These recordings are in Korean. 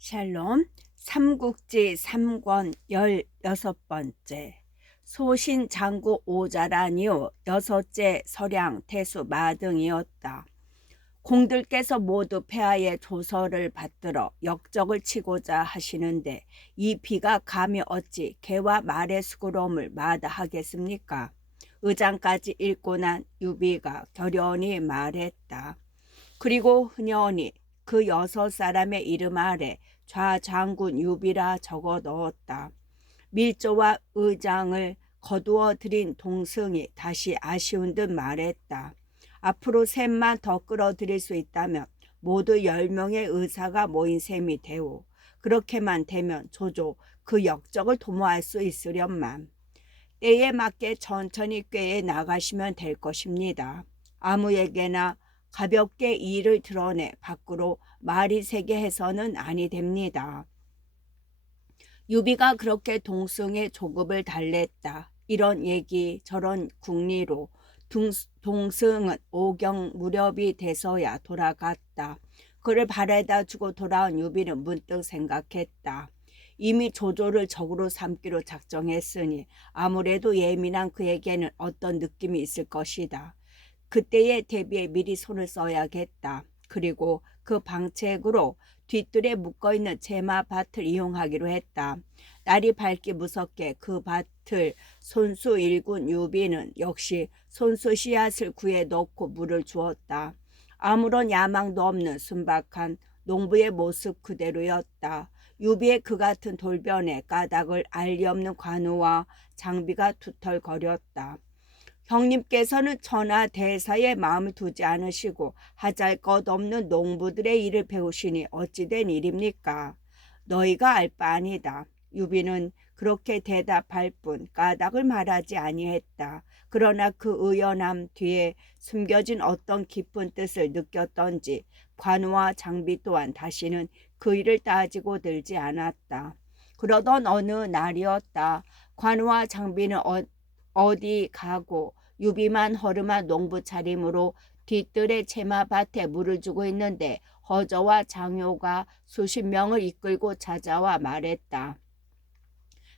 샬롬 삼국지 3권 16번째 소신장구 오자라니요 여섯째 서량 태수 마등이었다. 공들께서 모두 폐하의 조서를 받들어 역적을 치고자 하시는데 이 비가 감히 어찌 개와 말의 수고로움을 마다하겠습니까? 의장까지 읽고 난 유비가 결연히 말했다. 그리고 흔연히 그 6사람의 이름 아래 좌장군 유비라 적어 넣었다. 밀조와 의장을 거두어 들인 동승이 다시 아쉬운 듯 말했다. 앞으로 셋만 더 끌어들일 수 있다면 모두 10명의 의사가 모인 셈이 되오. 그렇게만 되면 조조 그 역적을 도모할 수 있으련만. 때에 맞게 천천히 꾀해 나가시면 될 것입니다. 아무에게나 가볍게 일을 드러내 밖으로 말이 새게 해서는 아니 됩니다. 유비가 그렇게 동승의 조급을 달랬다. 이런 얘기 저런 궁리로 동승은 오경 무렵이 돼서야 돌아갔다. 그를 발에다 주고 돌아온 유비는 문득 생각했다. 이미 조조를 적으로 삼기로 작정했으니 아무래도 예민한 그에게는 어떤 느낌이 있을 것이다. 그때에 대비해 미리 손을 써야겠다. 그리고 그 방책으로 뒷뜰에 묶어있는 제마밭을 이용하기로 했다. 날이 밝기 무섭게 그 밭을 손수 일군 유비는 역시 손수 씨앗을 구해 넣고 물을 주었다. 아무런 야망도 없는 순박한 농부의 모습 그대로였다. 유비의 그 같은 돌변에 까닭을 알 리 없는 관우와 장비가 투덜거렸다. 형님께서는 천하 대사에 마음을 두지 않으시고 하잘것없는 농부들의 일을 배우시니 어찌된 일입니까? 너희가 알 바 아니다. 유비는 그렇게 대답할 뿐 까닭을 말하지 아니했다. 그러나 그 의연함 뒤에 숨겨진 어떤 깊은 뜻을 느꼈던지 관우와 장비 또한 다시는 그 일을 따지고 들지 않았다. 그러던 어느 날이었다. 관우와 장비는 어디 가고 유비만 허름한 농부 차림으로 뒤뜰에 채마밭에 물을 주고 있는데 허저와 장효가 수십 명을 이끌고 찾아와 말했다.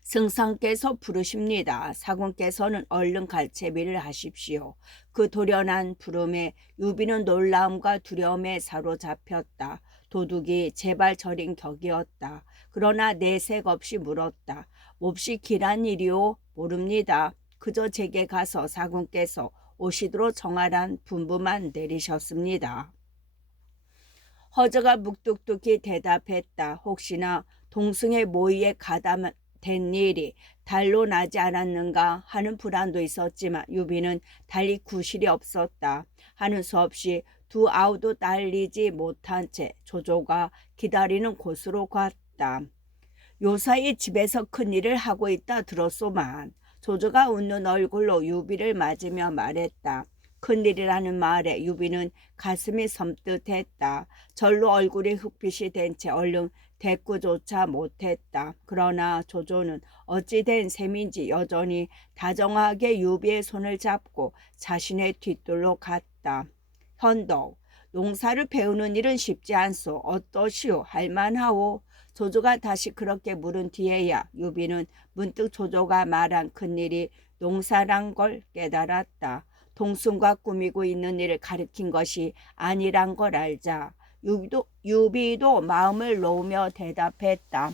승상께서 부르십니다. 사군께서는 얼른 갈 채비를 하십시오. 그 돌연한 부름에 유비는 놀라움과 두려움에 사로잡혔다. 도둑이 제발 저린 격이었다. 그러나 내색 없이 물었다. 몹시 길한 일이오? 모릅니다. 그저 제게 가서 사군께서 오시도록 정하란 분부만 내리셨습니다. 허저가 묵뚝뚝히 대답했다. 혹시나 동승의 모의에 가담된 일이 달로 나지 않았는가 하는 불안도 있었지만 유비는 달리 구실이 없었다. 하는 수 없이 두 아우도 달리지 못한 채 조조가 기다리는 곳으로 갔다. 요사이 집에서 큰일을 하고 있다 들었소만. 조조가 웃는 얼굴로 유비를 맞으며 말했다. 큰일이라는 말에 유비는 가슴이 섬뜩했다. 절로 얼굴이 흑빛이 된 채 얼른 대꾸조차 못했다. 그러나 조조는 어찌 된 셈인지 여전히 다정하게 유비의 손을 잡고 자신의 뒷뜰로 갔다. 현덕, 농사를 배우는 일은 쉽지 않소. 어떠시오? 할만하오? 조조가 다시 그렇게 물은 뒤에야 유비는 문득 조조가 말한 큰일이 농사란 걸 깨달았다. 동승과 꾸미고 있는 일을 가리킨 것이 아니란 걸 알자 유비도 마음을 놓으며 대답했다.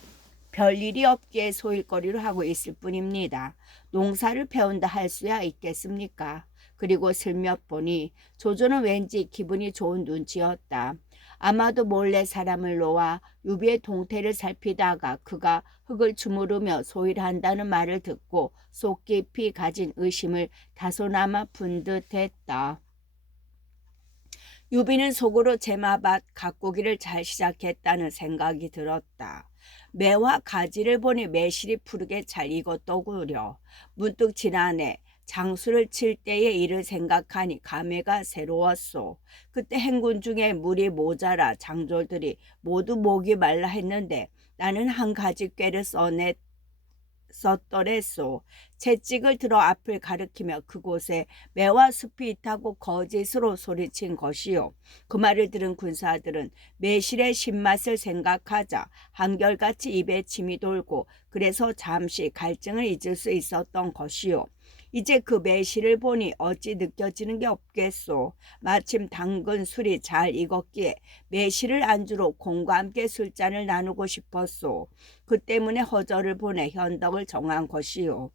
별일이 없기에 소일거리로 하고 있을 뿐입니다. 농사를 배운다 할 수야 있겠습니까? 그리고 슬며시 보니 조조는 왠지 기분이 좋은 눈치였다. 아마도 몰래 사람을 놓아 유비의 동태를 살피다가 그가 흙을 주무르며 소일한다는 말을 듣고 속 깊이 가진 의심을 다소나마 푼 듯했다. 유비는 속으로 제마밭 가꾸기를 잘 시작했다는 생각이 들었다. 매와 가지를 보니 매실이 푸르게 잘 익었더구려. 문득 지난해 장수를 칠 때의 일을 생각하니 감회가 새로웠소. 그때 행군 중에 물이 모자라 장졸들이 모두 목이 말라 했는데 나는 한 가지 꾀를 썼더랬소. 채찍을 들어 앞을 가리키며 그곳에 매와 숲이 있다고 거짓으로 소리친 것이요. 그 말을 들은 군사들은 매실의 신맛을 생각하자 한결같이 입에 침이 돌고 그래서 잠시 갈증을 잊을 수 있었던 것이요. 이제 그 매실을 보니 어찌 느껴지는 게 없겠소. 마침 당근 술이 잘 익었기에 매실을 안주로 공과 함께 술잔을 나누고 싶었소. 그 때문에 허저를 보내 현덕을 정한 것이요.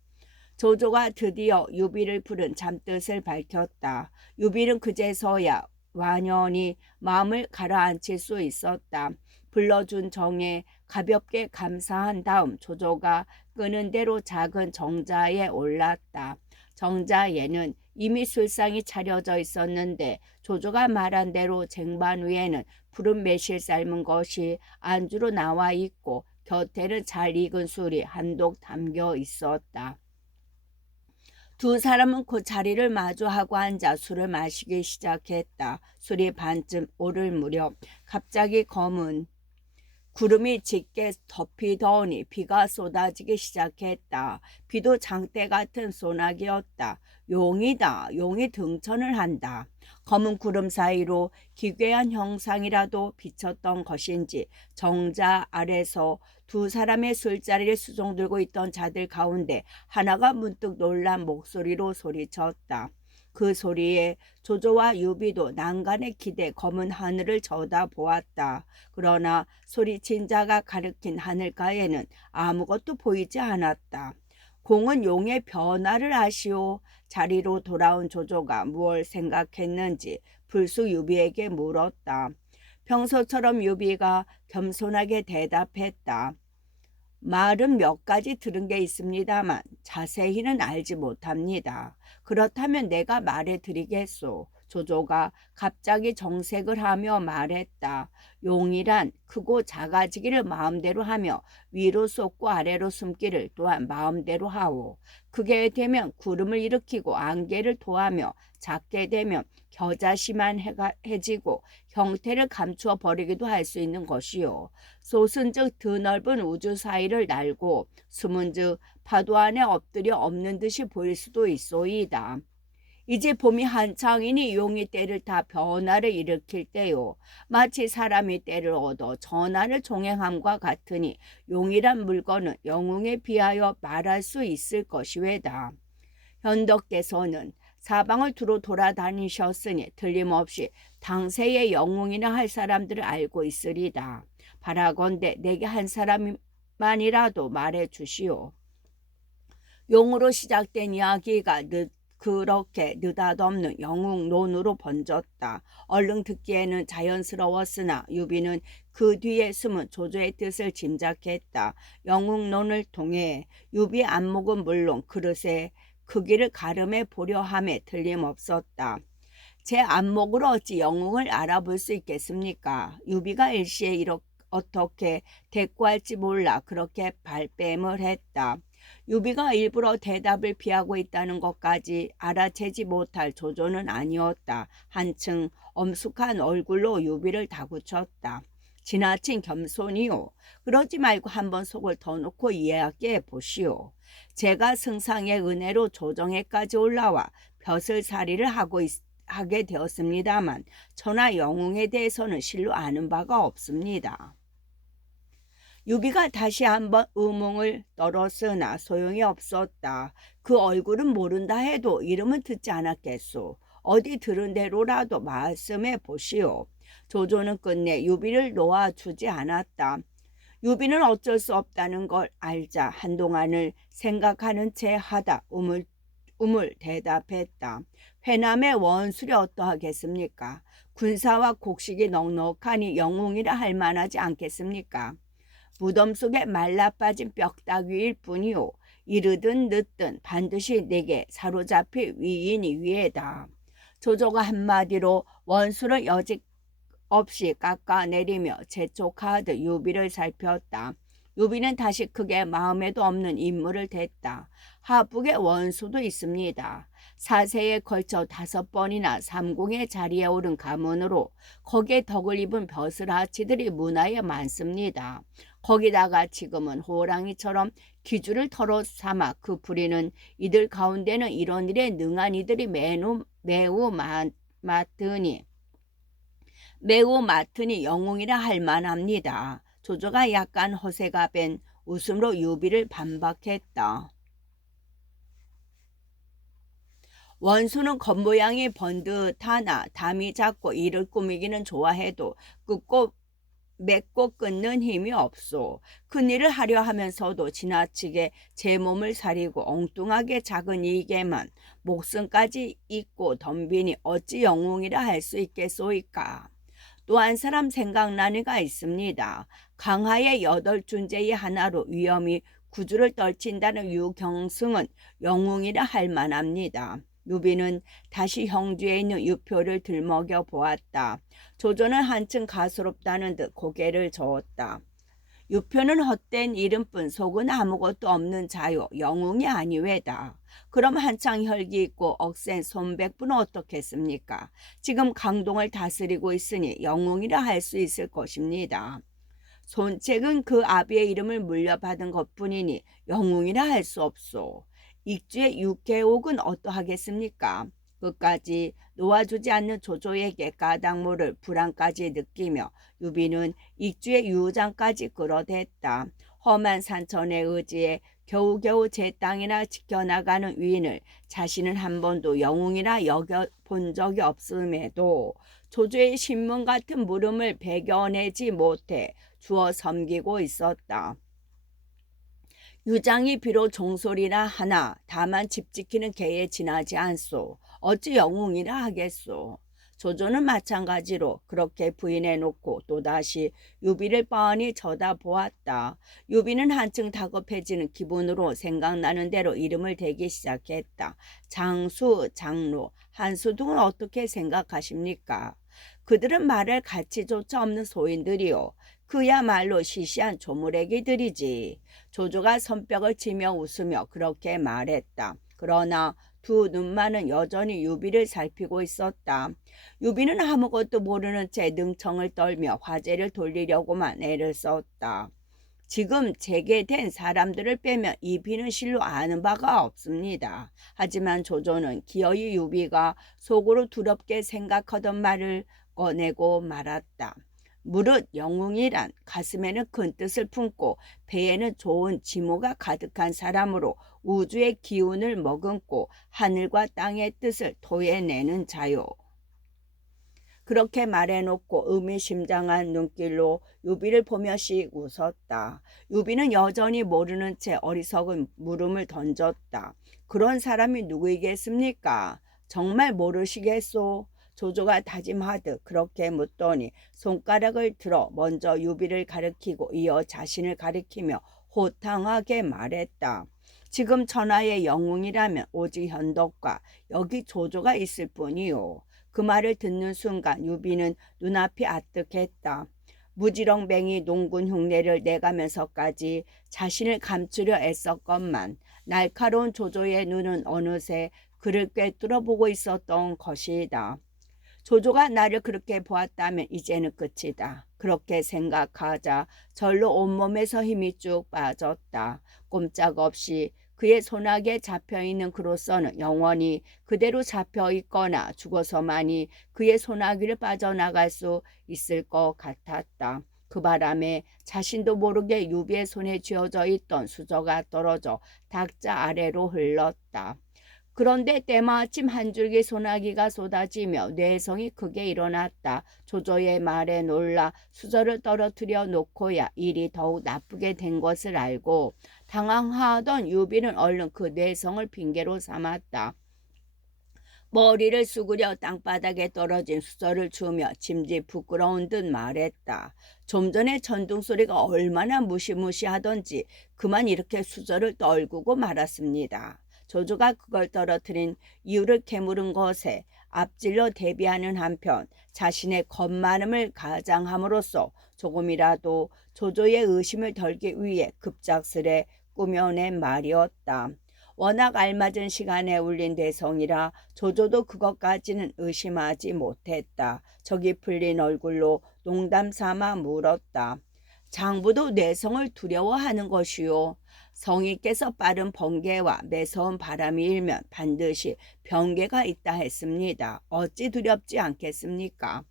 조조가 드디어 유비를 부른 잠뜻을 밝혔다. 유비는 그제서야 완연히 마음을 가라앉힐 수 있었다. 불러준 정에 가볍게 감사한 다음 조조가 끄는 대로 작은 정자에 올랐다. 정자에는 이미 술상이 차려져 있었는데 조조가 말한 대로 쟁반 위에는 푸른 매실 삶은 것이 안주로 나와 있고 곁에는 잘 익은 술이 한독 담겨 있었다. 두 사람은 그 자리를 마주하고 앉아 술을 마시기 시작했다. 술이 반쯤 오를 무렵 갑자기 검은 구름이 짙게 덮이더니 비가 쏟아지기 시작했다. 비도 장대 같은 소나기였다. 용이다. 용이 등천을 한다. 검은 구름 사이로 기괴한 형상이라도 비쳤던 것인지 정자 아래서 두 사람의 술자리를 수종들고 있던 자들 가운데 하나가 문득 놀란 목소리로 소리쳤다. 그 소리에 조조와 유비도 난간에 기대 검은 하늘을 쳐다보았다. 그러나 소리친 자가 가리킨 하늘가에는 아무것도 보이지 않았다. 공은 용의 변화를 아시오. 자리로 돌아온 조조가 무얼 생각했는지 불쑥 유비에게 물었다. 평소처럼 유비가 겸손하게 대답했다. 말은 몇 가지 들은 게 있습니다만 자세히는 알지 못합니다. 그렇다면 내가 말해드리겠소. 조조가 갑자기 정색을 하며 말했다. 용이란 크고 작아지기를 마음대로 하며 위로 솟고 아래로 숨기를 또한 마음대로 하오. 크게 되면 구름을 일으키고 안개를 토하며 작게 되면 겨자씨만해지고 형태를 감추어 버리기도 할 수 있는 것이요. 솟은즉 드넓은 우주 사이를 날고 숨은즉 파도 안에 엎드려 없는 듯이 보일 수도 있소이다. 이제 봄이 한창이니 용이 때를 타 변화를 일으킬 때요. 마치 사람이 때를 얻어 전하를 종행함과 같으니 용이란 물건은 영웅에 비하여 말할 수 있을 것이외다. 현덕께서는 사방을 두루 돌아다니셨으니 틀림없이 당세의 영웅이나 할 사람들을 알고 있으리다. 바라건대 내게 한 사람만이라도 말해 주시오. 용으로 시작된 이야기가 그렇게 느닷없는 영웅론으로 번졌다. 얼른 듣기에는 자연스러웠으나 유비는 그 뒤에 숨은 조조의 뜻을 짐작했다. 영웅론을 통해 유비의 안목은 물론 그릇의 크기를 가름해 보려 함에 틀림없었다. 제 안목으로 어찌 영웅을 알아볼 수 있겠습니까? 유비가 일시에 어떻게 대꾸할지 몰라 그렇게 발뺌을 했다. 유비가 일부러 대답을 피하고 있다는 것까지 알아채지 못할 조조는 아니었다. 한층 엄숙한 얼굴로 유비를 다구쳤다. 지나친 겸손이요. 그러지 말고 한번 속을 더 놓고 이해하게 보시오. 제가 승상의 은혜로 조정에까지 올라와 벼슬살이를 하게 되었습니다만 천하 영웅에 대해서는 실로 아는 바가 없습니다. 유비가 다시 한번 의문을 떨었으나 소용이 없었다. 그 얼굴은 모른다 해도 이름은 듣지 않았겠소. 어디 들은 대로라도 말씀해 보시오. 조조는 끝내 유비를 놓아주지 않았다. 유비는 어쩔 수 없다는 걸 알자 한동안을 생각하는 채 하다 우물 대답했다. 회남의 원술이 어떠하겠습니까? 군사와 곡식이 넉넉하니 영웅이라 할 만하지 않겠습니까? 무덤 속에 말라빠진 뼈다귀일 뿐이요. 이르든 늦든 반드시 내게 사로잡힐 위인이 위에다. 조조가 한마디로 원수를 여직 없이 깎아내리며 재촉하듯 유비를 살폈다. 유비는 다시 크게 마음에도 없는 인물을 댔다. 하북에 원수도 있습니다. 4세에 걸쳐 5번이나 삼궁의 자리에 오른 가문으로 거기에 덕을 입은 벼슬아치들이 문화에 많습니다. 거기다가 지금은 호랑이처럼 기주를 털어 삼아 그 부리는 이들 가운데는 이런 일에 능한 이들이 매우 많으니 영웅이라 할 만합니다. 조조가 약간 허세가 밴 웃음으로 유비를 반박했다. 원수는 겉모양이 번듯하나 담이 작고 이를 꾸미기는 좋아해도 맺고 끊는 힘이 없소. 큰일을 하려 하면서도 지나치게 제 몸을 사리고 엉뚱하게 작은 이익에만 목숨까지 잊고 덤비니 어찌 영웅이라 할 수 있겠소이까. 또 한 사람 생각나니가 있습니다. 강하의 8존재의 하나로 위엄이 구주를 떨친다는 유경승은 영웅이라 할 만합니다. 유비는 다시 형주에 있는 유표를 들먹여 보았다. 조조는 한층 가소롭다는 듯 고개를 저었다. 유표는 헛된 이름뿐 속은 아무것도 없는 자요 영웅이 아니외다. 그럼 한창 혈기 있고 억센 손백부는 어떻겠습니까? 지금 강동을 다스리고 있으니 영웅이라 할 수 있을 것입니다. 손책은 그 아비의 이름을 물려받은 것뿐이니 영웅이라 할 수 없소. 익주의 육계옥은 어떠하겠습니까? 끝까지 놓아주지 않는 조조에게 까닭모를 불안까지 느끼며 유비는 익주의 유장까지 끌어댔다. 험한 산천의 의지에 겨우겨우 제 땅이나 지켜나가는 위인을 자신은 한 번도 영웅이라 여겨본 적이 없음에도 조조의 신문 같은 물음을 배겨내지 못해 주어 섬기고 있었다. 유장이 비록 종솔이라 하나 다만 집 지키는 개에 지나지 않소. 어찌 영웅이라 하겠소. 조조는 마찬가지로 그렇게 부인해놓고 또다시 유비를 뻔히 쳐다보았다. 유비는 한층 다급해지는 기분으로 생각나는 대로 이름을 대기 시작했다. 장수, 장로, 한수 등은 어떻게 생각하십니까? 그들은 말할 가치조차 없는 소인들이요. 그야말로 시시한 조물애기들이지. 조조가 손뼉을 치며 웃으며 그렇게 말했다. 그러나 두 눈만은 여전히 유비를 살피고 있었다. 유비는 아무것도 모르는 채 능청을 떨며 화제를 돌리려고만 애를 썼다. 지금 재개된 사람들을 빼면 이 비는 실로 아는 바가 없습니다. 하지만 조조는 기어이 유비가 속으로 두렵게 생각하던 말을 꺼내고 말았다. 무릇 영웅이란 가슴에는 큰 뜻을 품고 배에는 좋은 지모가 가득한 사람으로 우주의 기운을 머금고 하늘과 땅의 뜻을 토해내는 자요. 그렇게 말해놓고 의미심장한 눈길로 유비를 보며 씩 웃었다. 유비는 여전히 모르는 채 어리석은 물음을 던졌다. 그런 사람이 누구이겠습니까? 정말 모르시겠소? 조조가 다짐하듯 그렇게 묻더니 손가락을 들어 먼저 유비를 가리키고 이어 자신을 가리키며 호탕하게 말했다. 지금 천하의 영웅이라면 오직 현덕과 여기 조조가 있을 뿐이요. 그 말을 듣는 순간 유비는 눈앞이 아뜩했다. 무지렁뱅이 농군 흉내를 내가면서까지 자신을 감추려 애썼건만 날카로운 조조의 눈은 어느새 그를 꿰뚫어 보고 있었던 것이다. 조조가 나를 그렇게 보았다면 이제는 끝이다. 그렇게 생각하자 절로 온몸에서 힘이 쭉 빠졌다. 꼼짝없이 그의 손아귀에 잡혀있는 그로서는 영원히 그대로 잡혀있거나 죽어서만이 그의 손아귀를 빠져나갈 수 있을 것 같았다. 그 바람에 자신도 모르게 유비의 손에 쥐어져 있던 수저가 떨어져 닥자 아래로 흘렀다. 그런데 때마침 한 줄기 소나기가 쏟아지며 뇌성이 크게 일어났다. 조조의 말에 놀라 수저를 떨어뜨려 놓고야 일이 더욱 나쁘게 된 것을 알고 당황하던 유비는 얼른 그 뇌성을 핑계로 삼았다. 머리를 숙으려 땅바닥에 떨어진 수저를 주며 짐짓 부끄러운 듯 말했다. 좀 전에 전등소리가 얼마나 무시무시하던지 그만 이렇게 수저를 떨구고 말았습니다. 조조가 그걸 떨어뜨린 이유를 캐물은 것에 앞질러 대비하는 한편 자신의 겁많음을 가장함으로써 조금이라도 조조의 의심을 덜기 위해 급작스레 꾸며낸 말이었다. 워낙 알맞은 시간에 울린 대성이라 조조도 그것까지는 의심하지 못했다. 저기 풀린 얼굴로 농담 삼아 물었다. 장부도 내성을 두려워하는 것이요. 성인께서 빠른 번개와 매서운 바람이 일면 반드시 병개가 있다 했습니다. 어찌 두렵지 않겠습니까?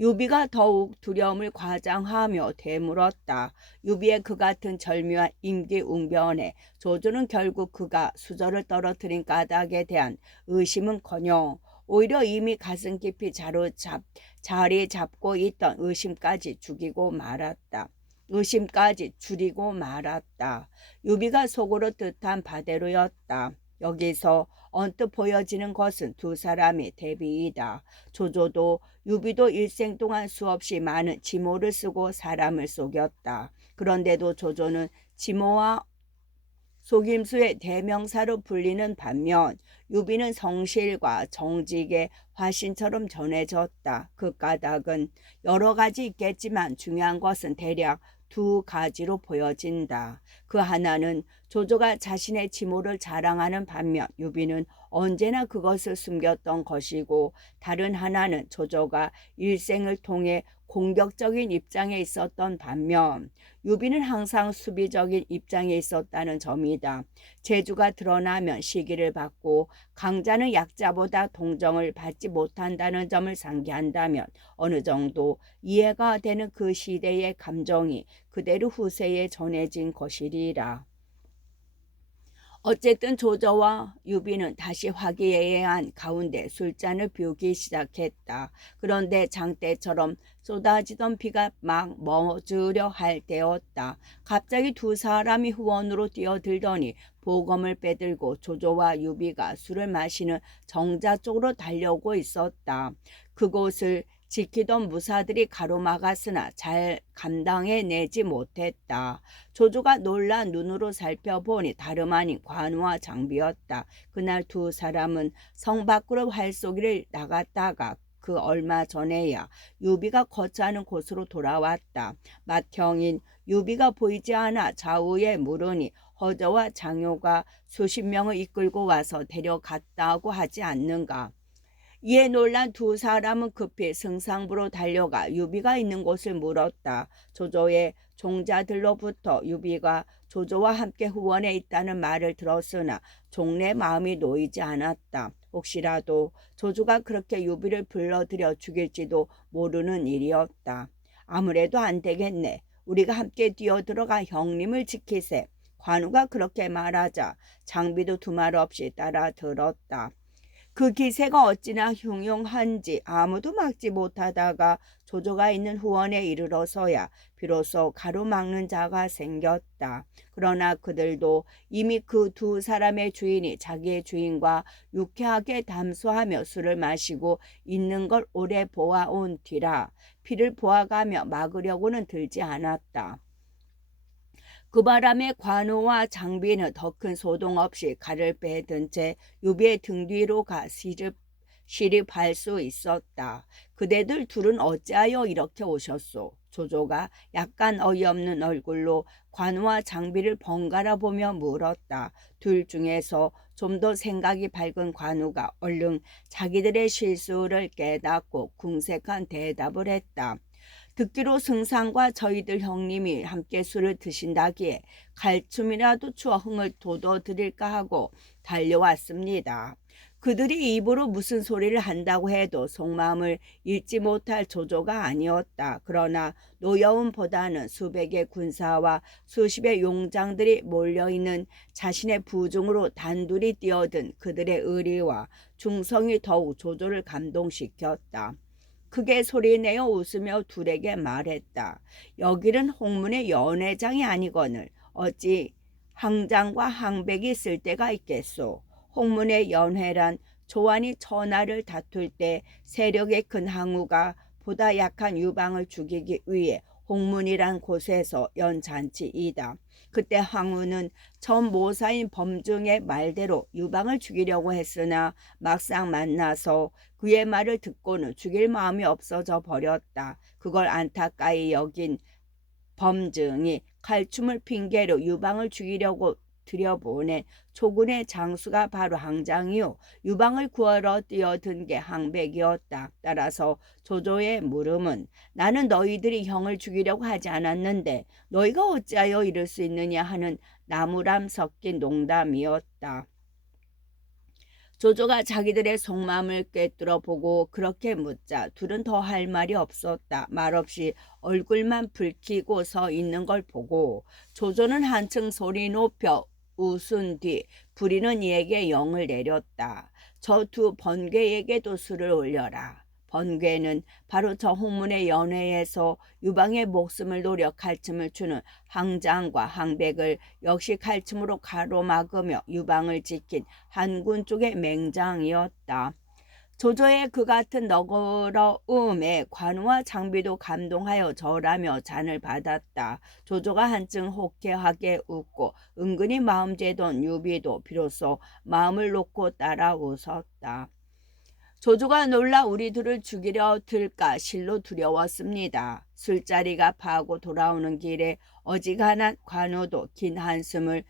유비가 더욱 두려움을 과장하며 되물었다. 유비의 그 같은 절묘한 임기응변에 조조는 결국 그가 수저를 떨어뜨린 까닭에 대한 의심은커녕 오히려 이미 가슴 깊이 자리 잡고 있던 의심까지 죽이고 말았다. 의심까지 줄이고 말았다. 유비가 속으로 뜻한 바대로였다. 여기서 언뜻 보여지는 것은 두 사람의 대비이다. 조조도 유비도 일생 동안 수없이 많은 지모를 쓰고 사람을 속였다. 그런데도 조조는 지모와 속임수의 대명사로 불리는 반면 유비는 성실과 정직의 화신처럼 전해졌다. 그 까닭은 여러 가지 있겠지만 중요한 것은 대략 두 가지로 보여진다. 그 하나는 조조가 자신의 지모를 자랑하는 반면 유비는 언제나 그것을 숨겼던 것이고, 다른 하나는 조조가 일생을 통해 공격적인 입장에 있었던 반면 유비는 항상 수비적인 입장에 있었다는 점이다. 재주가 드러나면 시기를 받고 강자는 약자보다 동정을 받지 못한다는 점을 상기한다면 어느 정도 이해가 되는 그 시대의 감정이 그대로 후세에 전해진 것이리라. 어쨌든 조조와 유비는 다시 화기애애한 가운데 술잔을 비우기 시작했다. 그런데 장대처럼 쏟아지던 비가 막 멎으려 할 때였다. 갑자기 두 사람이 후원으로 뛰어들더니 보검을 빼들고 조조와 유비가 술을 마시는 정자 쪽으로 달려오고 있었다. 그곳을 지키던 무사들이 가로막았으나 잘 감당해내지 못했다. 조조가 놀란 눈으로 살펴보니 다름 아닌 관우와 장비였다. 그날 두 사람은 성 밖으로 활쏘기를 나갔다가 그 얼마 전에야 유비가 거처하는 곳으로 돌아왔다. 맏형인 유비가 보이지 않아 좌우에 물으니 허저와 장효가 수십 명을 이끌고 와서 데려갔다고 하지 않는가. 이에 놀란 두 사람은 급히 승상부로 달려가 유비가 있는 곳을 물었다. 조조의 종자들로부터 유비가 조조와 함께 후원에 있다는 말을 들었으나 종래 마음이 놓이지 않았다. 혹시라도 조조가 그렇게 유비를 불러들여 죽일지도 모르는 일이었다. 아무래도 안 되겠네. 우리가 함께 뛰어들어가 형님을 지키세. 관우가 그렇게 말하자 장비도 두말 없이 따라 들었다. 그 기세가 어찌나 흉흉한지 아무도 막지 못하다가 조조가 있는 후원에 이르러서야 비로소 가로막는 자가 생겼다. 그러나 그들도 이미 그 두 사람의 주인이 자기의 주인과 유쾌하게 담소하며 술을 마시고 있는 걸 오래 보아온 뒤라 피를 보아가며 막으려고는 들지 않았다. 그 바람에 관우와 장비는 더 큰 소동 없이 칼을 빼든 채 유비의 등 뒤로 가 시립할 수 있었다. 그대들 둘은 어찌하여 이렇게 오셨소? 조조가 약간 어이없는 얼굴로 관우와 장비를 번갈아 보며 물었다. 둘 중에서 좀 더 생각이 밝은 관우가 얼른 자기들의 실수를 깨닫고 궁색한 대답을 했다. 듣기로 승상과 저희들 형님이 함께 술을 드신다기에 갈춤이라도 추어 흥을 돋워드릴까 하고 달려왔습니다. 그들이 입으로 무슨 소리를 한다고 해도 속마음을 읽지 못할 조조가 아니었다. 그러나 노여움보다는 수백의 군사와 수십의 용장들이 몰려있는 자신의 부중으로 단둘이 뛰어든 그들의 의리와 중성이 더욱 조조를 감동시켰다. 크게 소리내어 웃으며 둘에게 말했다. 여기는 홍문의 연회장이 아니거늘 어찌 항장과 항백이 쓸 데가 있겠소. 홍문의 연회란 조안이 천하를 다툴 때 세력의 큰 항우가 보다 약한 유방을 죽이기 위해 홍문이란 곳에서 연 잔치이다. 그때 항우는 전 모사인 범증의 말대로 유방을 죽이려고 했으나 막상 만나서 그의 말을 듣고는 죽일 마음이 없어져 버렸다. 그걸 안타까이 여긴 범증이 칼춤을 핑계로 유방을 죽이려고 들여보낸 초군의 장수가 바로 항장이요 유방을 구하러 뛰어든 게 항백이었다. 따라서 조조의 물음은 나는 너희들이 형을 죽이려고 하지 않았는데 너희가 어찌하여 이럴 수 있느냐 하는 나무람 섞인 농담이었다. 조조가 자기들의 속마음을 꿰뚫어 보고 그렇게 묻자 둘은 더 할 말이 없었다. 말없이 얼굴만 붉히고 서 있는 걸 보고 조조는 한층 소리 높여 웃은 뒤 부리는 이에게 영을 내렸다. 저 두 번개에게도 술을 올려라. 번개는 바로 저 홍문의 연회에서 유방의 목숨을 노려 칼춤을 추는 항장과 항백을 역시 칼춤으로 가로막으며 유방을 지킨 한군 쪽의 맹장이었다. 조조의 그 같은 너그러움에 관우와 장비도 감동하여 절하며 잔을 받았다. 조조가 한층 호쾌하게 웃고 은근히 마음재던 유비도 비로소 마음을 놓고 따라 웃었다. 조조가 놀라 우리 둘을 죽이려 들까 실로 두려웠습니다. 술자리가 파고 돌아오는 길에 어지간한 관우도 긴 한숨을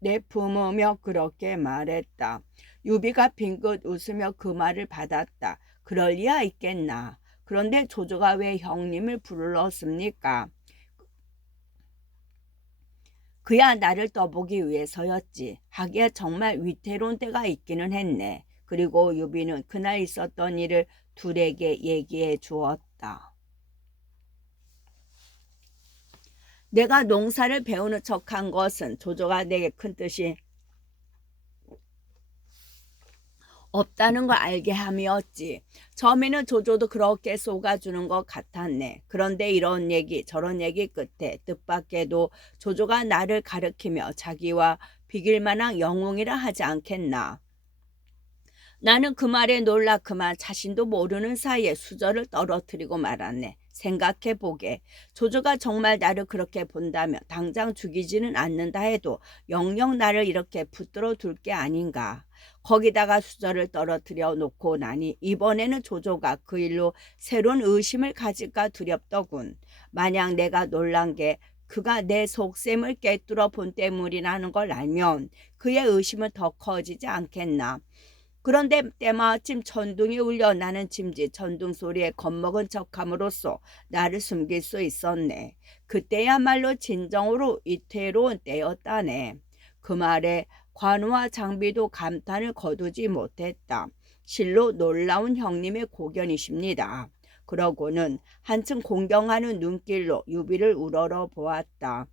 내뿜으며 그렇게 말했다. 유비가 빙긋 웃으며 그 말을 받았다. 그럴 리야 있겠나. 그런데 조조가 왜 형님을 불렀습니까? 그야 나를 떠보기 위해서였지. 하기야 정말 위태로운 때가 있기는 했네. 그리고 유비는 그날 있었던 일을 둘에게 얘기해 주었다. 내가 농사를 배우는 척한 것은 조조가 내게 큰 뜻이 없다는 걸 알게 함이었지. 처음에는 조조도 그렇게 속아주는 것 같았네. 그런데 이런 얘기 저런 얘기 끝에 뜻밖에도 조조가 나를 가리키며 자기와 비길 만한 영웅이라 하지 않겠나. 나는 그 말에 놀라 그만 자신도 모르는 사이에 수저를 떨어뜨리고 말았네. 생각해보게. 조조가 정말 나를 그렇게 본다면 당장 죽이지는 않는다 해도 영영 나를 이렇게 붙들어 둘 게 아닌가. 거기다가 수저를 떨어뜨려 놓고 나니 이번에는 조조가 그 일로 새로운 의심을 가질까 두렵더군. 만약 내가 놀란 게 그가 내 속셈을 꿰뚫어 본 때문이라는 걸 알면 그의 의심은 더 커지지 않겠나. 그런데 때마침 천둥이 울려 나는 짐짓 천둥 소리에 겁먹은 척함으로써 나를 숨길 수 있었네. 그때야말로 진정으로 이태로운 때였다네. 그 말에 관우와 장비도 감탄을 거두지 못했다. 실로 놀라운 형님의 고견이십니다. 그러고는 한층 공경하는 눈길로 유비를 우러러 보았다.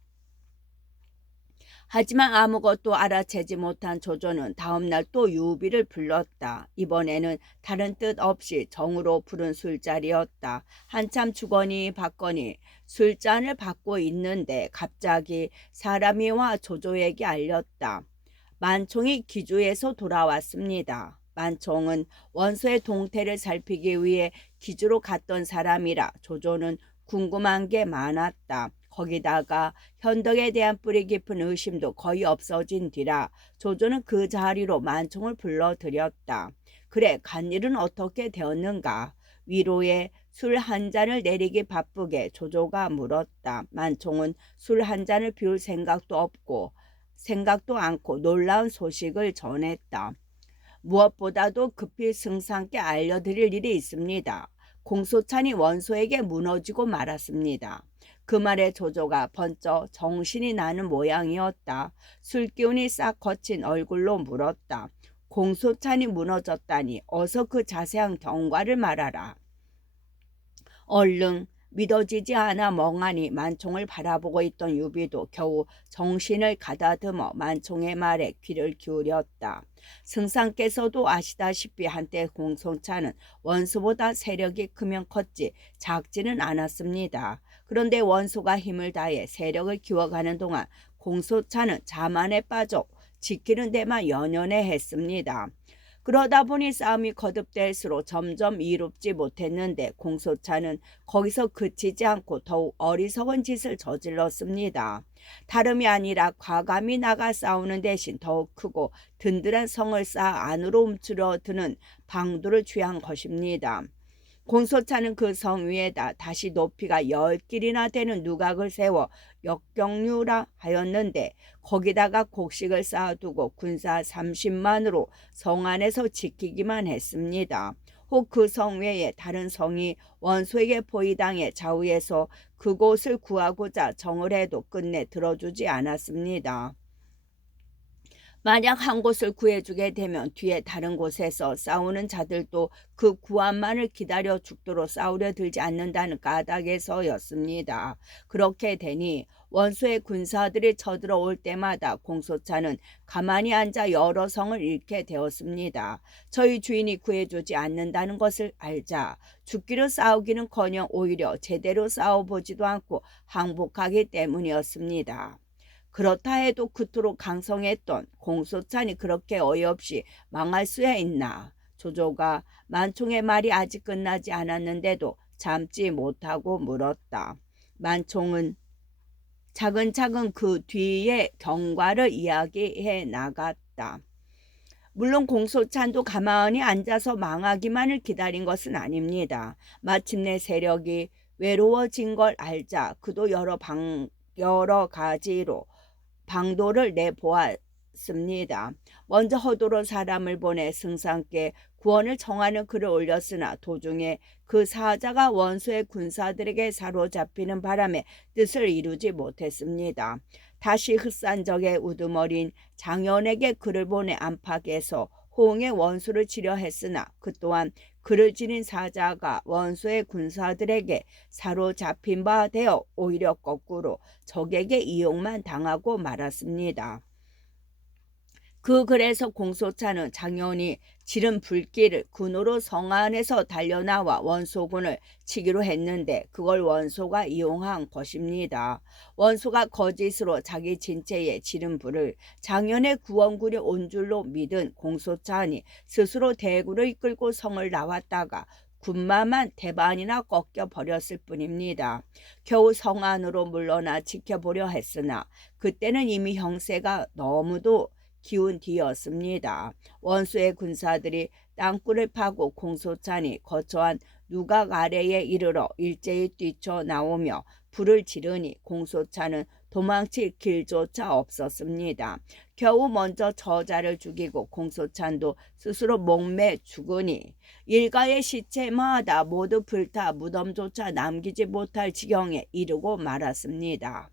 하지만 아무것도 알아채지 못한 조조는 다음날 또 유비를 불렀다. 이번에는 다른 뜻 없이 정으로 부른 술자리였다. 한참 주거니 받거니 술잔을 받고 있는데 갑자기 사람이 와 조조에게 알렸다. 만총이 기주에서 돌아왔습니다. 만총은 원소의 동태를 살피기 위해 기주로 갔던 사람이라 조조는 궁금한 게 많았다. 거기다가 현덕에 대한 뿌리 깊은 의심도 거의 없어진 뒤라 조조는 그 자리로 만총을 불러들였다. 그래, 간 일은 어떻게 되었는가? 위로에 술 한 잔을 내리기 바쁘게 조조가 물었다. 만총은 술 한 잔을 비울 생각도 않고 놀라운 소식을 전했다. 무엇보다도 급히 승상께 알려드릴 일이 있습니다. 공소찬이 원소에게 무너지고 말았습니다. 그 말에 조조가 번쩍 정신이 나는 모양이었다. 술기운이 싹 거친 얼굴로 물었다. 공소찬이 무너졌다니 어서 그 자세한 경과를 말하라. 얼른 믿어지지 않아 멍하니 만총을 바라보고 있던 유비도 겨우 정신을 가다듬어 만총의 말에 귀를 기울였다. 승상께서도 아시다시피 한때 공소찬은 원소보다 세력이 크면 컸지 작지는 않았습니다. 그런데 원소가 힘을 다해 세력을 키워가는 동안 공소찬은 자만에 빠져 지키는 데만 연연해 했습니다. 그러다 보니 싸움이 거듭될수록 점점 이롭지 못했는데 공소찬은 거기서 그치지 않고 더욱 어리석은 짓을 저질렀습니다. 다름이 아니라 과감히 나가 싸우는 대신 더욱 크고 든든한 성을 쌓아 안으로 움츠러드는 방도를 취한 것입니다. 공소차는 그 성 위에다 다시 높이가 10길이나 되는 누각을 세워 역경유라 하였는데 거기다가 곡식을 쌓아두고 군사 30만으로 성 안에서 지키기만 했습니다. 혹 그 성 외에 다른 성이 원수에게 포위당해 좌우에서 그곳을 구하고자 정을 해도 끝내 들어주지 않았습니다. 만약 한 곳을 구해주게 되면 뒤에 다른 곳에서 싸우는 자들도 그 구함만을 기다려 죽도록 싸우려 들지 않는다는 까닭에서였습니다. 그렇게 되니 원수의 군사들이 쳐들어올 때마다 공소차는 가만히 앉아 여러 성을 잃게 되었습니다. 저희 주인이 구해주지 않는다는 것을 알자 죽기로 싸우기는커녕 오히려 제대로 싸워보지도 않고 항복하기 때문이었습니다. 그렇다 해도 그토록 강성했던 공소찬이 그렇게 어이없이 망할 수야 있나. 조조가 만총의 말이 아직 끝나지 않았는데도 참지 못하고 물었다. 만총은 차근차근 그 뒤의 경과를 이야기해 나갔다. 물론 공소찬도 가만히 앉아서 망하기만을 기다린 것은 아닙니다. 마침내 세력이 외로워진 걸 알자 그도 여러 가지로 방도를 내보았습니다. 먼저 허도로 사람을 보내 승상께 구원을 청하는 글을 올렸으나 도중에 그 사자가 원수의 군사들에게 사로잡히는 바람에 뜻을 이루지 못했습니다. 다시 흑산적의 우두머린 장현에게 글을 보내 안팎에서 호응의 원수를 치려 했으나 그 또한 그를 지닌 사자가 원수의 군사들에게 사로잡힌 바 되어 오히려 거꾸로 적에게 이용만 당하고 말았습니다. 그 글에서 공소차는 장현이 지른 불길을 군으로 성 안에서 달려나와 원소군을 치기로 했는데 그걸 원소가 이용한 것입니다. 원소가 거짓으로 자기 진체에 지른 불을 장현의 구원군이 온 줄로 믿은 공소차니 스스로 대군을 이끌고 성을 나왔다가 군마만 대반이나 꺾여 버렸을 뿐입니다. 겨우 성 안으로 물러나 지켜보려 했으나 그때는 이미 형세가 너무도 기운 뒤였습니다. 원수의 군사들이 땅굴을 파고 공소찬이 거처한 누각 아래에 이르러 일제히 뛰쳐나오며 불을 지르니 공소찬은 도망칠 길조차 없었습니다. 겨우 먼저 저자를 죽이고 공소찬도 스스로 목매 죽으니 일가의 시체마다 모두 불타 무덤조차 남기지 못할 지경에 이르고 말았습니다.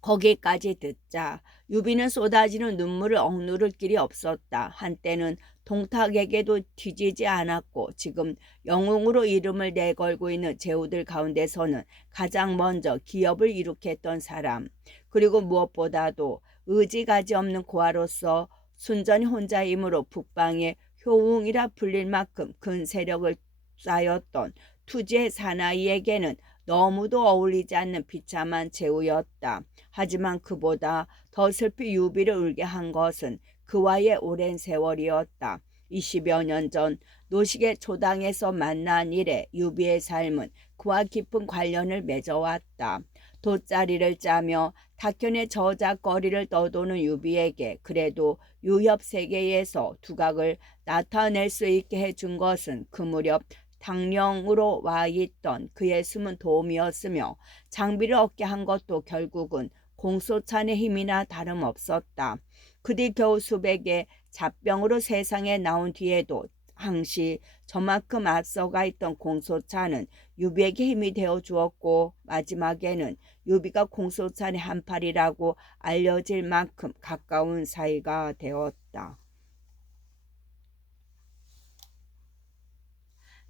거기까지 듣자 유비는 쏟아지는 눈물을 억누를 길이 없었다. 한때는 동탁에게도 뒤지지 않았고 지금 영웅으로 이름을 내걸고 있는 제후들 가운데서는 가장 먼저 기업을 일으켰던 사람, 그리고 무엇보다도 의지가지 없는 고아로서 순전히 혼자이므로 북방의 효웅이라 불릴 만큼 큰 세력을 쌓였던 투지의 사나이에게는 너무도 어울리지 않는 비참한 제후였다. 하지만 그보다 더 슬피 유비를 울게 한 것은 그와의 오랜 세월이었다. 20여 년 전 노식의 초당에서 만난 이래 유비의 삶은 그와 깊은 관련을 맺어왔다. 돗자리를 짜며 탁현의 저작거리를 떠도는 유비에게 그래도 유협 세계에서 두각을 나타낼 수 있게 해준 것은 그 무렵 당령으로 와 있던 그의 숨은 도움이었으며 장비를 얻게 한 것도 결국은 공소찬의 힘이나 다름없었다. 그뒤 겨우 수백의 잡병으로 세상에 나온 뒤에도 항시 저만큼 앞서가 있던 공소찬은 유비에게 힘이 되어 주었고 마지막에는 유비가 공소찬의 한팔이라고 알려질 만큼 가까운 사이가 되었다.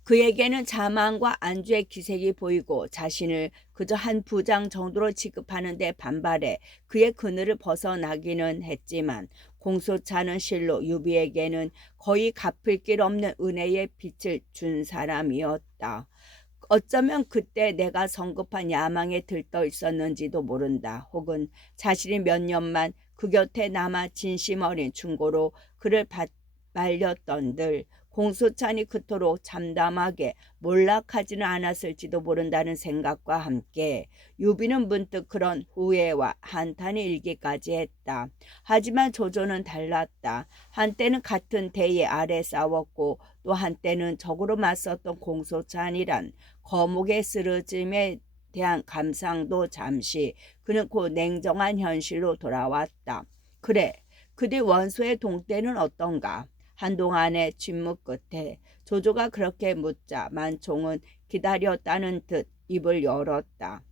그에게는 자만과 안주의 기색이 보이고 자신을 그저 한 부장 정도로 취급하는 데 반발해 그의 그늘을 벗어나기는 했지만 공소찬은 실로 유비에게는 거의 갚을 길 없는 은혜의 빛을 준 사람이었다. 어쩌면 그때 내가 성급한 야망에 들떠 있었는지도 모른다. 혹은 자신이 몇 년만 그 곁에 남아 진심 어린 충고로 그를 말렸던들 공수찬이 그토록 참담하게 몰락하지는 않았을지도 모른다는 생각과 함께 유비는 문득 그런 후회와 한탄이 일기까지 했다. 하지만 조조는 달랐다. 한때는 같은 대의 아래 싸웠고 또 한때는 적으로 맞섰던 공수찬이란 거목의 쓰러짐에 대한 감상도 잠시 그는 곧 냉정한 현실로 돌아왔다. 그래, 그뒤 원소의 동때는 어떤가? 한동안의 침묵 끝에 조조가 그렇게 묻자 만총은 기다렸다는 듯 입을 열었다.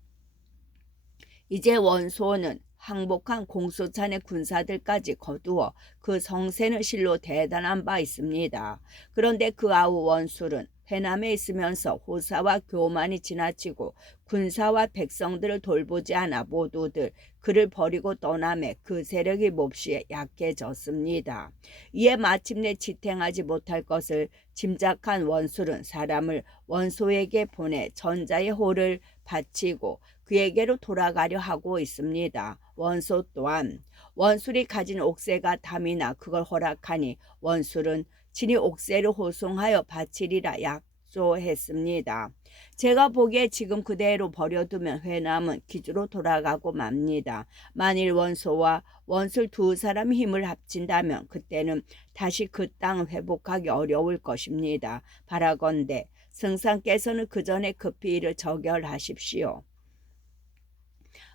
이제 원소는 항복한 공수찬의 군사들까지 거두어 그 성세는 실로 대단한 바 있습니다. 그런데 그 아우 원술은 회남에 있으면서 호사와 교만이 지나치고 군사와 백성들을 돌보지 않아 모두들 그를 버리고 떠남에 그 세력이 몹시 약해졌습니다. 이에 마침내 지탱하지 못할 것을 짐작한 원술은 사람을 원소에게 보내 전자의 호를 바치고 그에게로 돌아가려 하고 있습니다. 원소 또한 원술이 가진 옥새가 담이나 그걸 허락하니 원술은 친히 옥새를 호송하여 바치리라 약조했습니다. 제가 보기에 지금 그대로 버려두면 회남은 기주로 돌아가고 맙니다. 만일 원소와 원술 두 사람이 힘을 합친다면 그때는 다시 그 땅 회복하기 어려울 것입니다. 바라건대 승상께서는 그 전에 급히 이를 저결하십시오.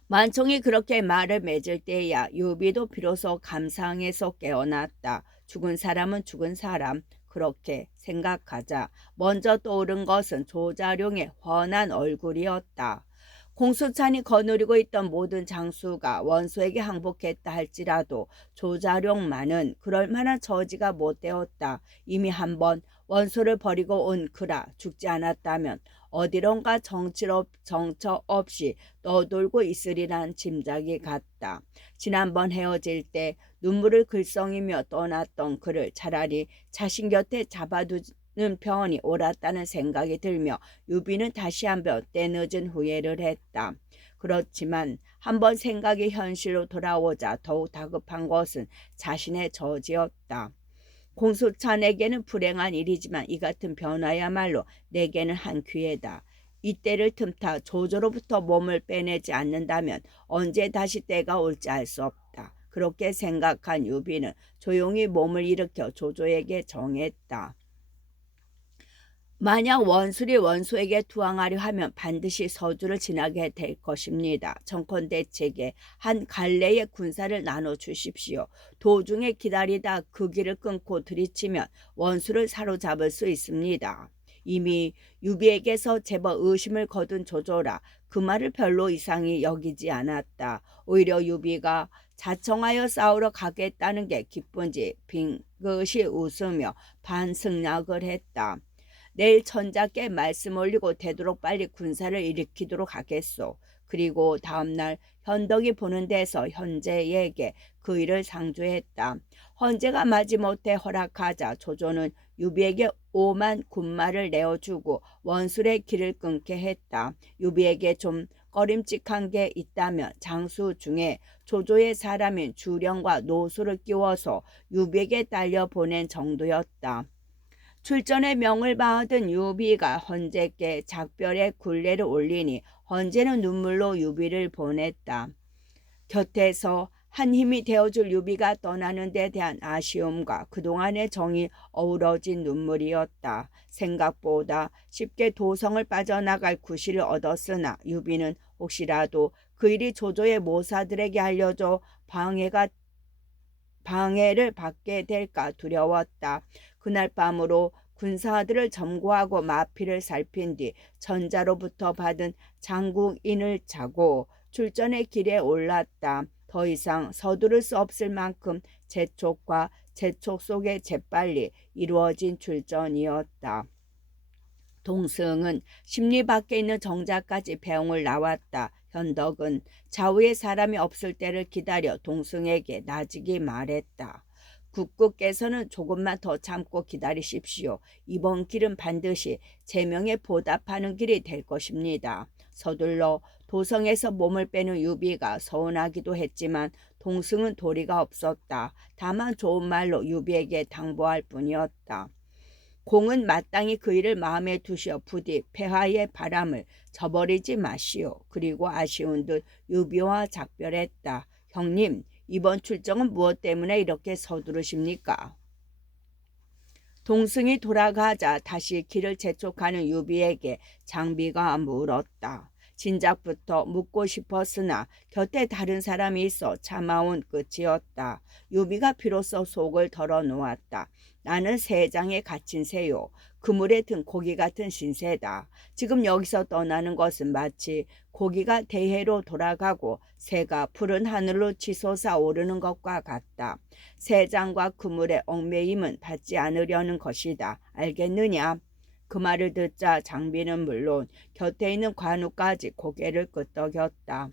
만총이 그렇게 말을 맺을 때야 유비도 비로소 감상에서 깨어났다. 죽은 사람은 죽은 사람, 그렇게 생각하자 먼저 떠오른 것은 조자룡의 훤한 얼굴이었다. 공수찬이 거느리고 있던 모든 장수가 원소에게 항복했다 할지라도 조자룡만은 그럴 만한 처지가 못 되었다. 이미 한번 원소를 버리고 온 그라 죽지 않았다면 어디론가 정처 없이 떠돌고 있으리란 짐작이 갔다. 지난번 헤어질 때 눈물을 글썽이며 떠났던 그를 차라리 자신 곁에 잡아두는 편이 옳았다는 생각이 들며 유비는 다시 한번 때늦은 후회를 했다. 그렇지만 한번 생각이 현실로 돌아오자 더욱 다급한 것은 자신의 처지였다. 공수찬에게는 불행한 일이지만 이 같은 변화야말로 내게는 한 기회다. 이때를 틈타 조조로부터 몸을 빼내지 않는다면 언제 다시 때가 올지 알 수 없다. 그렇게 생각한 유비는 조용히 몸을 일으켜 조조에게 정했다. 만약 원술이 원소에게 투항하려 하면 반드시 서주를 지나게 될 것입니다. 정권대책에 한 갈래의 군사를 나눠주십시오. 도중에 기다리다 그 길을 끊고 들이치면 원수를 사로잡을 수 있습니다. 이미 유비에게서 제법 의심을 거둔 조조라 그 말을 별로 이상히 여기지 않았다. 오히려 유비가 자청하여 싸우러 가겠다는 게 기쁜지 빙긋이 웃으며 반승낙을 했다. 내일 천자께 말씀 올리고 되도록 빨리 군사를 일으키도록 하겠소. 그리고 다음날 현덕이 보는 데서 현재에게 그 일을 상주했다. 헌재가 마지못해 허락하자 조조는 유비에게 5만 군마를 내어주고 원술의 길을 끊게 했다. 유비에게 좀 꺼림칙한 게 있다면 장수 중에 조조의 사람인 주령과 노수를 끼워서 유비에게 딸려 보낸 정도였다. 출전의 명을 받은 유비가 헌제께 작별의 굴례를 올리니 헌제는 눈물로 유비를 보냈다. 곁에서 한 힘이 되어줄 유비가 떠나는 데 대한 아쉬움과 그동안의 정이 어우러진 눈물이었다. 생각보다 쉽게 도성을 빠져나갈 구실을 얻었으나 유비는 혹시라도 그 일이 조조의 모사들에게 알려져 방해를 받게 될까 두려웠다. 그날 밤으로 군사들을 점거하고 마피를 살핀 뒤 전자로부터 받은 장국인을 자고 출전의 길에 올랐다. 더 이상 서두를 수 없을 만큼 재촉과 재촉 속에 재빨리 이루어진 출전이었다. 동승은 심리 밖에 있는 정자까지 배웅을 나왔다. 현덕은 좌우에 사람이 없을 때를 기다려 동승에게 나직이 말했다. 국구께서는 조금만 더 참고 기다리십시오. 이번 길은 반드시 제 명에 보답하는 길이 될 것입니다. 서둘러 도성에서 몸을 빼는 유비가 서운하기도 했지만 동승은 도리가 없었다. 다만 좋은 말로 유비에게 당부할 뿐이었다. 공은 마땅히 그 일을 마음에 두시어 부디 폐하의 바람을 저버리지 마시오. 그리고 아쉬운 듯 유비와 작별했다. 형님, 이번 출정은 무엇 때문에 이렇게 서두르십니까? 동승이 돌아가자 다시 길을 재촉하는 유비에게 장비가 물었다. 진작부터 묻고 싶었으나 곁에 다른 사람이 있어 참아온 끝이었다. 유비가 비로소 속을 털어놓았다. 나는 세장에 갇힌 새요. 그물에 든 고기 같은 신세다. 지금 여기서 떠나는 것은 마치 고기가 대해로 돌아가고 새가 푸른 하늘로 치솟아 오르는 것과 같다. 세장과 그물의 얽매임은 받지 않으려는 것이다. 알겠느냐? 그 말을 듣자 장비는 물론 곁에 있는 관우까지 고개를 끄덕였다.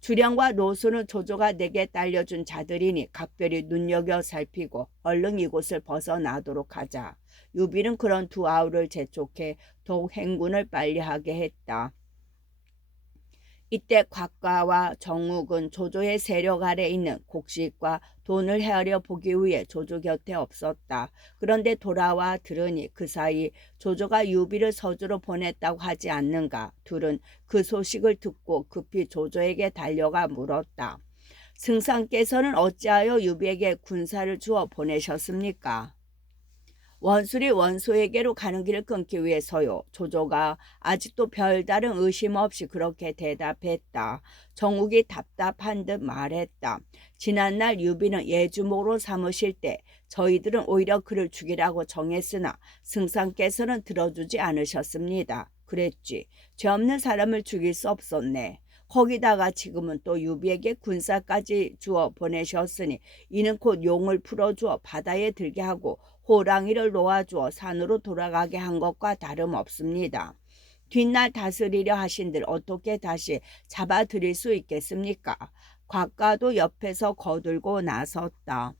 주령과 노수는 조조가 내게 딸려준 자들이니 각별히 눈여겨 살피고 얼른 이곳을 벗어나도록 하자. 유비는 그런 두 아우를 재촉해 더욱 행군을 빨리하게 했다. 이때 곽가와 정욱은 조조의 세력 아래 있는 곡식과 돈을 헤아려 보기 위해 조조 곁에 없었다. 그런데 돌아와 들으니 그 사이 조조가 유비를 서주로 보냈다고 하지 않는가. 둘은 그 소식을 듣고 급히 조조에게 달려가 물었다. 승상께서는 어찌하여 유비에게 군사를 주어 보내셨습니까? 원술이 원소에게로 가는 길을 끊기 위해서요. 조조가 아직도 별다른 의심 없이 그렇게 대답했다. 정욱이 답답한 듯 말했다. 지난날 유비는 예주모로 삼으실 때 저희들은 오히려 그를 죽이라고 정했으나 승상께서는 들어주지 않으셨습니다. 그랬지. 죄 없는 사람을 죽일 수 없었네. 거기다가 지금은 또 유비에게 군사까지 주어 보내셨으니 이는 곧 용을 풀어주어 바다에 들게 하고 호랑이를 놓아주어 산으로 돌아가게 한 것과 다름없습니다. 뒷날 다스리려 하신들 어떻게 다시 잡아들일 수 있겠습니까? 곽가도 옆에서 거들고 나섰다.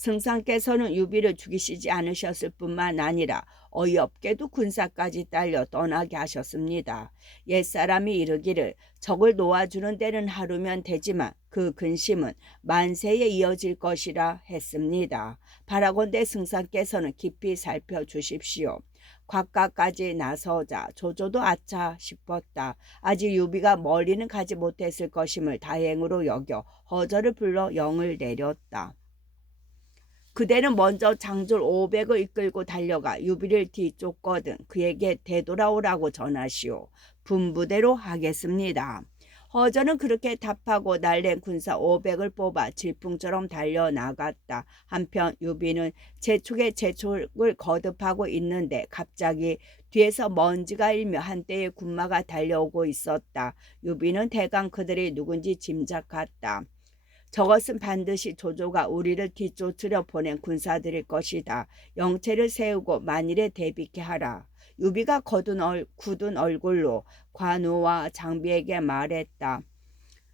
승상께서는 유비를 죽이시지 않으셨을 뿐만 아니라 어이없게도 군사까지 딸려 떠나게 하셨습니다. 옛사람이 이르기를 적을 놓아주는 데는 하루면 되지만 그 근심은 만세에 이어질 것이라 했습니다. 바라건대 승상께서는 깊이 살펴주십시오. 곽가까지 나서자 조조도 아차 싶었다. 아직 유비가 멀리는 가지 못했을 것임을 다행으로 여겨 허저를 불러 영을 내렸다. 그대는 먼저 장졸 500을 이끌고 달려가 유비를 뒤쫓거든 그에게 되돌아오라고 전하시오. 분부대로 하겠습니다. 허저는 그렇게 답하고 날랜 군사 500을 뽑아 질풍처럼 달려나갔다. 한편 유비는 재촉에 재촉을 거듭하고 있는데 갑자기 뒤에서 먼지가 일며 한때의 군마가 달려오고 있었다. 유비는 대강 그들이 누군지 짐작했다. 저것은 반드시 조조가 우리를 뒤쫓으려 보낸 군사들일 것이다. 영체를 세우고 만일에 대비케 하라. 유비가 굳은 얼굴로 관우와 장비에게 말했다.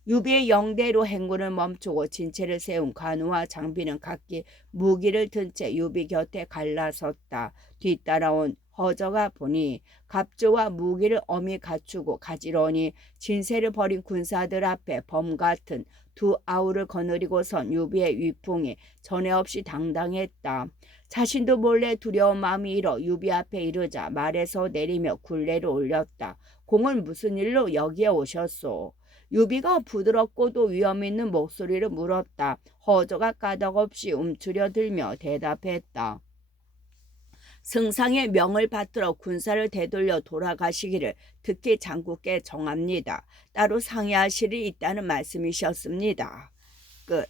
유비의 영대로 행군을 멈추고 진체를 세운 관우와 장비는 각기 무기를 든 채 유비 곁에 갈라섰다. 뒤따라온 허저가 보니 갑주와 무기를 엄히 갖추고 가지런히 진세를 벌인 군사들 앞에 범 같은 두 아우를 거느리고 선 유비의 위풍이 전에 없이 당당했다. 자신도 몰래 두려운 마음이 일어 유비 앞에 이르자 말에서 내리며 굴레를 올렸다. 공은 무슨 일로 여기에 오셨소? 유비가 부드럽고도 위험 있는 목소리를 물었다. 허저가 까닭없이 움츠려들며 대답했다. 승상의 명을 받들어 군사를 되돌려 돌아가시기를 특히 장국께 정합니다. 따로 상의하실 일이 있다는 말씀이셨습니다. 끝.